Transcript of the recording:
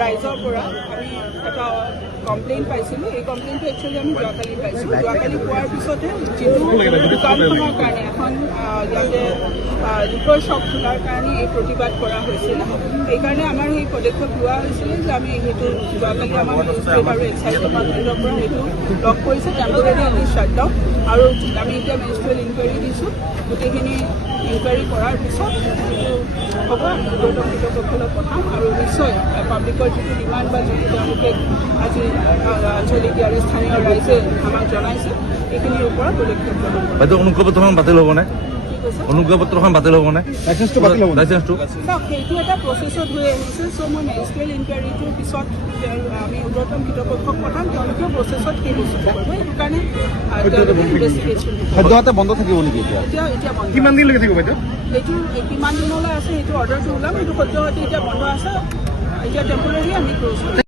ৰাইজৰ পৰা আমি এটা কমপ্লেইন পাইছিলোঁ। এই কমপ্লেইনটো একচুৱেলি আমি যোৱাকালি পাইছিলোঁ। যোৱাকালি পোৱাৰ পিছতে যিটো দোকানখনৰ কাৰণে এখন ইয়াতে লিকৰ শ্বপ খোলাৰ কাৰণে এই প্ৰতিবাদ কৰা হৈছিলে। সেইকাৰণে আমাৰ সেই পদক্ষেপ লোৱা হৈছিলে যে আমি সেইটো যোৱাকালি আমাৰ ষ্টেট আৰু এক্সাইজ ডিপাৰ্টমেণ্টৰ পৰা সেইটো লগ কৰিছে টেম্পৰেৰী আমি শ্বাটডাউন, আৰু আমি এতিয়া মিনিষ্ট্ৰিয়েল ইনকুৱাৰী দিছোঁ। গোটেইখিনি ইনকুৱাৰী কৰাৰ পিছত যিটো হ'ব দুৰ্গম কৃতপক্ষলৈ পঠাম, আৰু নিশ্চয় পাব্লিকৰ যিটো ডিমাণ্ড বা যিটো তেওঁলোকে আজি আঞ্চলিক ইয়াৰে স্থানীয় ৰাইজে আমাক জনাইছে এইখিনিৰ ওপৰত পদক্ষেপ গ্ৰহণ কৰিব। বাইদেউ অনুজ্ঞাপত্ৰখন বাতিল হ'বনে? অনুজ্ঞাপত্ৰখন বাতিল হ'বনে? লাইচেন্সটো সেইটো এটা প্ৰচেছত হৈ আহিছে। চ' মই মিনিষ্ট্ৰিয়েল ইনকুৱাৰীটোৰ পিছত আমি উৰ্ধতম কৃতপক্ষক পঠাম, তেওঁলোকেও প্ৰচেছত সেই বস্তুটো কৰিব। সেইটো কাৰণে ইনভেষ্টিগেশ্যন সদ্যহতে বন্ধ থাকিব নেকি এতিয়া বন্ধ। কিমান দিনলৈকে থাকিব বাইদেউ? এইটো কিমান দিনলৈ আছে সেইটো অৰ্ডাৰটো ওলাম। সেইটো সদ্যহতে এতিয়া বন্ধ আছে, এতিয়া টেম্পৰেৰী আমি ক্ল'জ কৰিম।